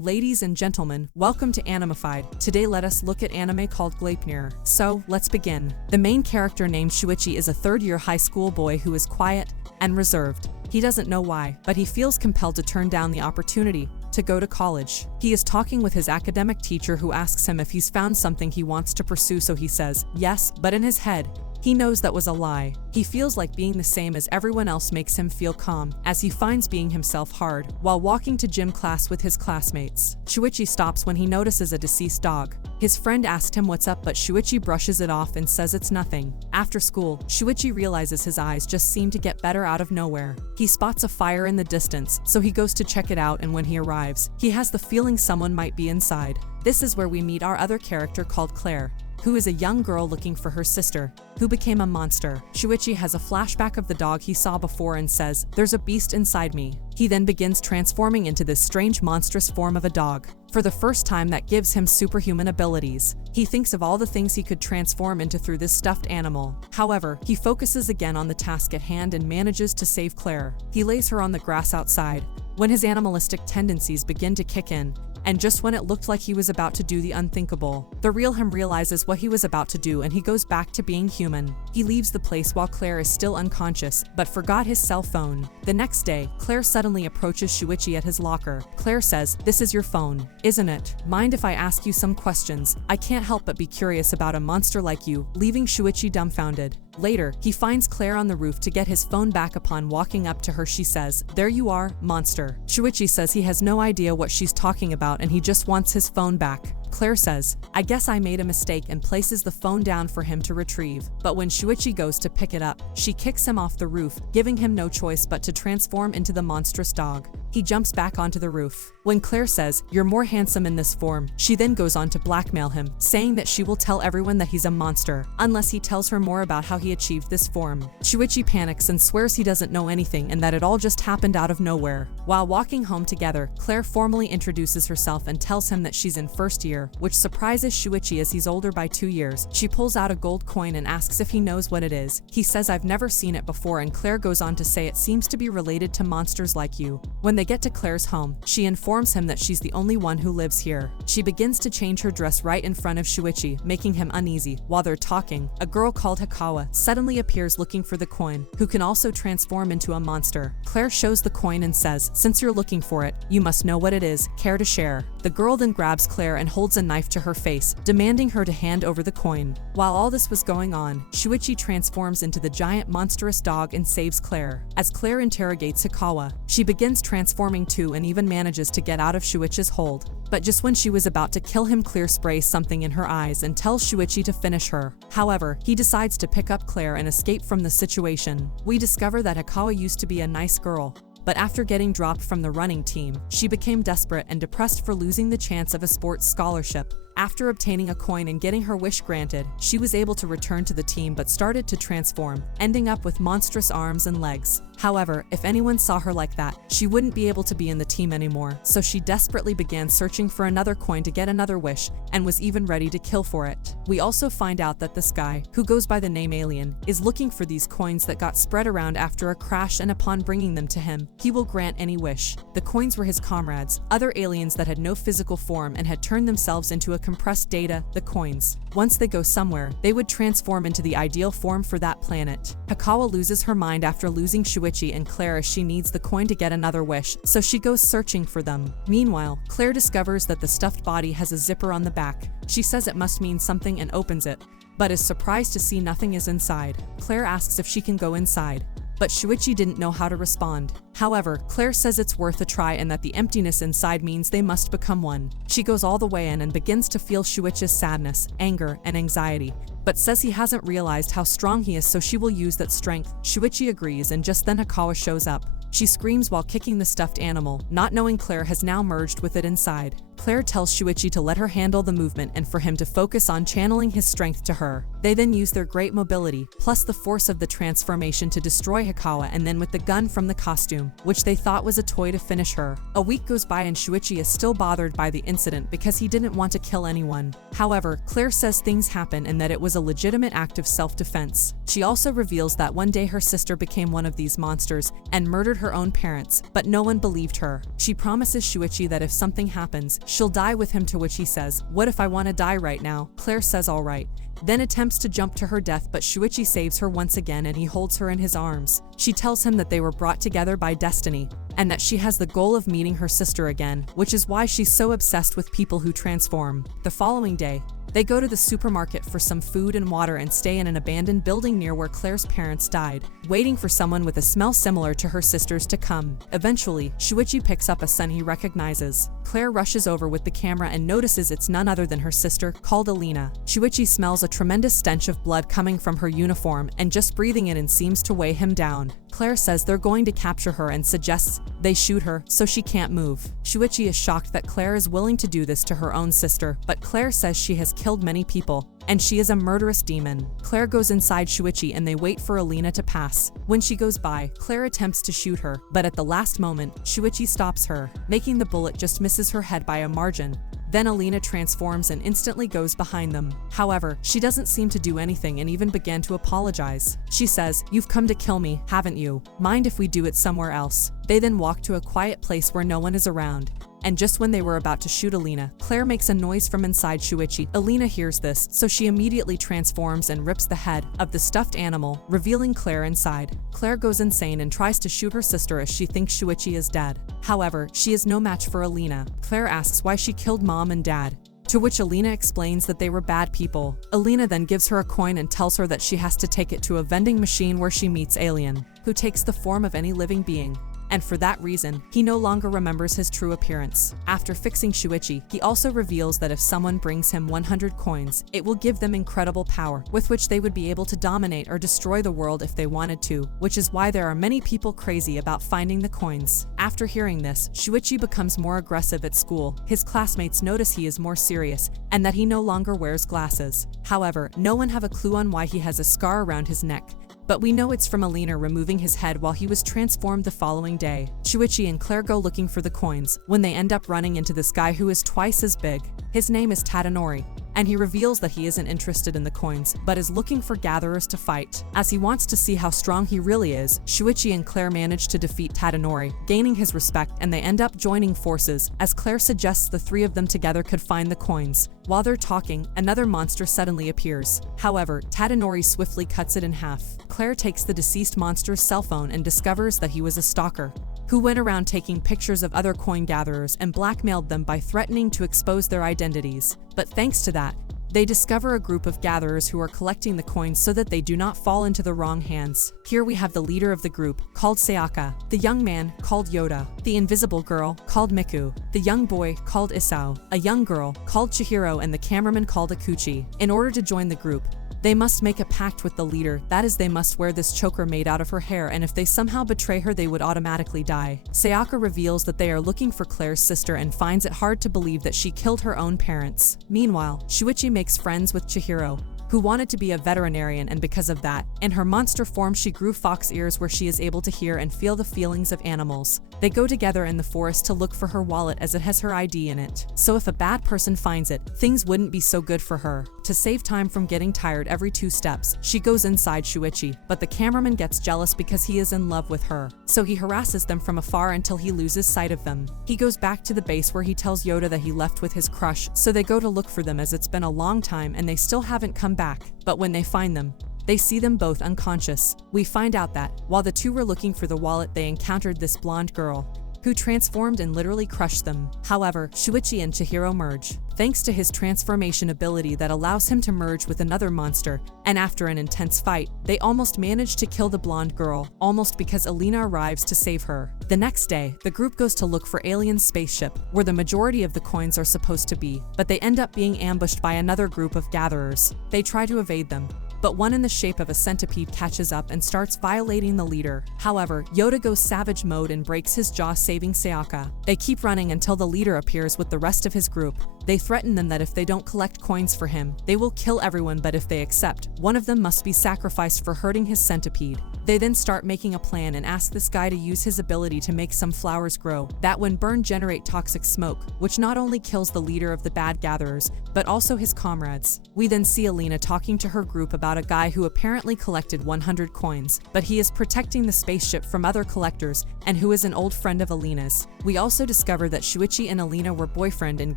Ladies and gentlemen, welcome to Animefied. Today let us look at anime called Gleipnir. So, let's begin. The main character named Shuichi is a third-year high school boy who is quiet and reserved. He doesn't know why, but he feels compelled to turn down the opportunity to go to college. He is talking with his academic teacher who asks him if he's found something he wants to pursue, so he says, yes, but in his head, he knows that was a lie. He feels like being the same as everyone else makes him feel calm, as he finds being himself hard. While walking to gym class with his classmates, Shuichi stops when he notices a deceased dog. His friend asked him what's up, but Shuichi brushes it off and says it's nothing. After school, Shuichi realizes his eyes just seem to get better out of nowhere. He spots a fire in the distance, so he goes to check it out, and when he arrives, he has the feeling someone might be inside. This is where we meet our other character called Clair, who is a young girl looking for her sister, who became a monster. Shuichi has a flashback of the dog he saw before and says, "There's a beast inside me." He then begins transforming into this strange monstrous form of a dog. For the first time, that gives him superhuman abilities. He thinks of all the things he could transform into through this stuffed animal. However, he focuses again on the task at hand and manages to save Claire. He lays her on the grass outside, when his animalistic tendencies begin to kick in. And just when it looked like he was about to do the unthinkable, the real him realizes what he was about to do and he goes back to being human. He leaves the place while Claire is still unconscious, but forgot his cell phone. The next day, Claire suddenly approaches Shuichi at his locker. Claire says, "This is your phone, isn't it? Mind if I ask you some questions? I can't help but be curious about a monster like you," leaving Shuichi dumbfounded. Later, he finds Claire on the roof to get his phone back. Upon walking up to her, she says, "There you are, monster." Shuichi says he has no idea what she's talking about and he just wants his phone back. Claire says, "I guess I made a mistake," and places the phone down for him to retrieve. But when Shuichi goes to pick it up, she kicks him off the roof, giving him no choice but to transform into the monstrous dog. He jumps back onto the roof. When Claire says, "You're more handsome in this form," she then goes on to blackmail him, saying that she will tell everyone that he's a monster, unless he tells her more about how he achieved this form. Shuichi panics and swears he doesn't know anything and that it all just happened out of nowhere. While walking home together, Claire formally introduces herself and tells him that she's in first year, which surprises Shuichi as he's older by 2 years. She pulls out a gold coin and asks if he knows what it is. He says, "I've never seen it before," and Claire goes on to say it seems to be related to monsters like you. When they get to Claire's home, she informs him that she's the only one who lives here. She begins to change her dress right in front of Shuichi, making him uneasy. While they're talking, a girl called Hikawa suddenly appears looking for the coin, who can also transform into a monster. Claire shows the coin and says, "Since you're looking for it, you must know what it is. Care to share?" The girl then grabs Claire and holds a knife to her face, demanding her to hand over the coin. While all this was going on, Shuichi transforms into the giant monstrous dog and saves Claire. As Claire interrogates Hikawa, she begins transforming too and even manages to get out of Shuichi's hold. But just when she was about to kill him, Claire sprays something in her eyes and tells Shuichi to finish her. However, he decides to pick up Claire and escape from the situation. We discover that Hikawa used to be a nice girl, but after getting dropped from the running team, she became desperate and depressed for losing the chance of a sports scholarship. After obtaining a coin and getting her wish granted, she was able to return to the team but started to transform, ending up with monstrous arms and legs. However, if anyone saw her like that, she wouldn't be able to be in the team anymore, so she desperately began searching for another coin to get another wish, and was even ready to kill for it. We also find out that this guy, who goes by the name Alien, is looking for these coins that got spread around after a crash, and upon bringing them to him, he will grant any wish. The coins were his comrades, other aliens that had no physical form and had turned themselves into a compressed data, the coins. Once they go somewhere, they would transform into the ideal form for that planet. Hikawa loses her mind after losing Shuichi and Claire as she needs the coin to get another wish, so she goes searching for them. Meanwhile, Claire discovers that the stuffed body has a zipper on the back. She says it must mean something and opens it, but is surprised to see nothing is inside. Claire asks if she can go inside, but Shuichi didn't know how to respond. However, Claire says it's worth a try and that the emptiness inside means they must become one. She goes all the way in and begins to feel Shuichi's sadness, anger, and anxiety, but says he hasn't realized how strong he is, so she will use that strength. Shuichi agrees, and just then Hikawa shows up. She screams while kicking the stuffed animal, not knowing Claire has now merged with it inside. Clair tells Shuichi to let her handle the movement and for him to focus on channeling his strength to her. They then use their great mobility, plus the force of the transformation to destroy Hikawa, and then with the gun from the costume, which they thought was a toy, to finish her. A week goes by and Shuichi is still bothered by the incident because he didn't want to kill anyone. However, Clair says things happen and that it was a legitimate act of self-defense. She also reveals that one day her sister became one of these monsters and murdered her own parents, but no one believed her. She promises Shuichi that if something happens, she'll die with him, to which he says, "What if I want to die right now?" Clair says alright, then attempts to jump to her death, but Shuichi saves her once again and he holds her in his arms. She tells him that they were brought together by destiny, and that she has the goal of meeting her sister again, which is why she's so obsessed with people who transform. The following day, they go to the supermarket for some food and water and stay in an abandoned building near where Clair's parents died, waiting for someone with a smell similar to her sister's to come. Eventually, Shuichi picks up a son he recognizes. Clair rushes over with the camera and notices it's none other than her sister, called Alina. Shuichi smells a tremendous stench of blood coming from her uniform, and just breathing it in seems to weigh him down. Clair says they're going to capture her and suggests they shoot her so she can't move. Shuichi is shocked that Clair is willing to do this to her own sister, but Clair says she has killed many people, and she is a murderous demon. Clair goes inside Shuichi and they wait for Alina to pass. When she goes by, Clair attempts to shoot her, but at the last moment, Shuichi stops her, making the bullet just misses her head by a margin. Then Alina transforms and instantly goes behind them. However, she doesn't seem to do anything and even began to apologize. She says, "You've come to kill me, haven't you? Mind if we do it somewhere else?" They then walk to a quiet place where no one is around. And just when they were about to shoot Alina, Clair makes a noise from inside Shuichi. Alina hears this, so she immediately transforms and rips the head of the stuffed animal, revealing Clair inside. Clair goes insane and tries to shoot her sister as she thinks Shuichi is dead. However, she is no match for Alina. Clair asks why she killed mom and dad, to which Alina explains that they were bad people. Alina then gives her a coin and tells her that she has to take it to a vending machine where she meets Alien, who takes the form of any living being. And for that reason, he no longer remembers his true appearance. After fixing Shuichi, he also reveals that if someone brings him 100 coins, it will give them incredible power, with which they would be able to dominate or destroy the world if they wanted to, which is why there are many people crazy about finding the coins. After hearing this, Shuichi becomes more aggressive at school. His classmates notice he is more serious, and that he no longer wears glasses. However, no one have a clue on why he has a scar around his neck, but we know it's from Alina removing his head while he was transformed the following day. Shuichi and Clair go looking for the coins, when they end up running into this guy who is twice as big. His name is Tadanori, and he reveals that he isn't interested in the coins, but is looking for gatherers to fight. As he wants to see how strong he really is, Shuichi and Clair manage to defeat Tadanori, gaining his respect, and they end up joining forces, as Clair suggests the three of them together could find the coins. While they're talking, another monster suddenly appears. However, Tadanori swiftly cuts it in half. Clair takes the deceased monster's cell phone and discovers that he was a stalker, who went around taking pictures of other coin gatherers and blackmailed them by threatening to expose their identities. But thanks to that, they discover a group of gatherers who are collecting the coins so that they do not fall into the wrong hands. Here we have the leader of the group, called Sayaka, the young man, called Yoda, the invisible girl, called Miku, the young boy, called Isao, a young girl, called Chihiro, and the cameraman, called Akuchi. In order to join the group, they must make a pact with the leader, that is, they must wear this choker made out of her hair, and if they somehow betray her they would automatically die. Sayaka reveals that they are looking for Clair's sister and finds it hard to believe that she killed her own parents. Meanwhile, Shuichi makes friends with Chihiro, who wanted to be a veterinarian, and because of that, in her monster form she grew fox ears where she is able to hear and feel the feelings of animals. They go together in the forest to look for her wallet as it has her ID in it. So if a bad person finds it, things wouldn't be so good for her. To save time from getting tired every 2 steps, she goes inside Shuichi, but the cameraman gets jealous because he is in love with her. So he harasses them from afar until he loses sight of them. He goes back to the base where he tells Yoda that he left with his crush, so they go to look for them as it's been a long time and they still haven't come back. But when they find them, they see them both unconscious. We find out that, while the two were looking for the wallet, they encountered this blonde girl, who transformed and literally crushed them. However, Shuichi and Chihiro merge, thanks to his transformation ability that allows him to merge with another monster, and after an intense fight, they almost manage to kill the blonde girl, almost because Alina arrives to save her. The next day, the group goes to look for Alien's spaceship, where the majority of the coins are supposed to be, but they end up being ambushed by another group of gatherers. They try to evade them, but one in the shape of a centipede catches up and starts violating the leader. However, Yoda goes savage mode and breaks his jaw, saving Sayaka. They keep running until the leader appears with the rest of his group. They threaten them that if they don't collect coins for him, they will kill everyone, but if they accept, one of them must be sacrificed for hurting his centipede. They then start making a plan and ask this guy to use his ability to make some flowers grow that when burned generate toxic smoke, which not only kills the leader of the bad gatherers, but also his comrades. We then see Alina talking to her group about a guy who apparently collected 100 coins, but he is protecting the spaceship from other collectors and who is an old friend of Alina's. We also discover that Shuichi and Alina were boyfriend and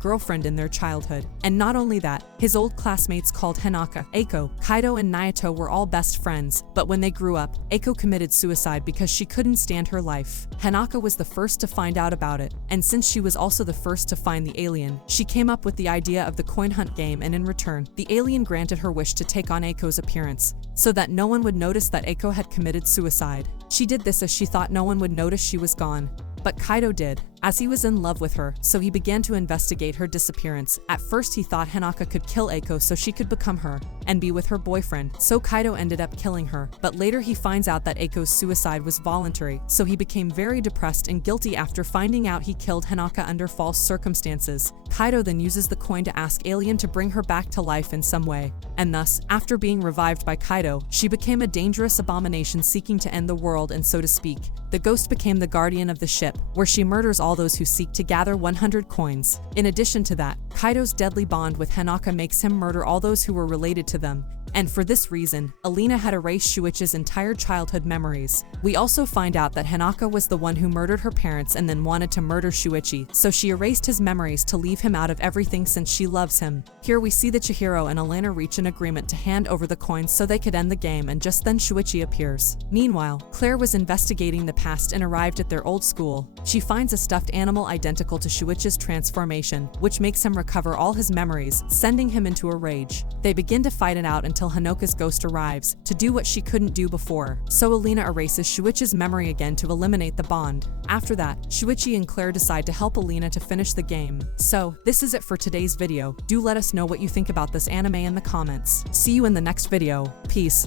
girlfriend in their childhood. And not only that, his old classmates called Hanaka, Eiko, Kaido and Naoto were all best friends, but when they grew up, Eiko committed suicide because she couldn't stand her life. Hanaka was the first to find out about it, and since she was also the first to find the alien, she came up with the idea of the coin hunt game, and in return, the alien granted her wish to take on Eiko's appearance, so that no one would notice that Eiko had committed suicide. She did this as she thought no one would notice she was gone. But Kaido did, as he was in love with her, so he began to investigate her disappearance. At first he thought Hanaka could kill Eiko so she could become her and be with her boyfriend, so Kaido ended up killing her. But later he finds out that Eiko's suicide was voluntary, so he became very depressed and guilty after finding out he killed Hanaka under false circumstances. Kaido then uses the coin to ask Alien to bring her back to life in some way, and thus, after being revived by Kaido, she became a dangerous abomination seeking to end the world, and so to speak, the ghost became the guardian of the ship, where she murders all those who seek to gather 100 coins. In addition to that, Kaido's deadly bond with Hanaka makes him murder all those who were related to them, and for this reason, Alina had erased Shuichi's entire childhood memories. We also find out that Hanaka was the one who murdered her parents and then wanted to murder Shuichi, so she erased his memories to leave him out of everything since she loves him. Here we see that Chihiro and Alina reach an agreement to hand over the coins so they could end the game, and just then Shuichi appears. Meanwhile, Clair was investigating the past and arrived at their old school. She finds a stuffed animal identical to Shuichi's transformation, which makes him recover all his memories, sending him into a rage. They begin to fight it out until Hanoka's ghost arrives, to do what she couldn't do before. So Alina erases Shuichi's memory again to eliminate the bond. After that, Shuichi and Clair decide to help Alina to finish the game. So, this is it for today's video. Do let us know what you think about this anime in the comments. See you in the next video. Peace.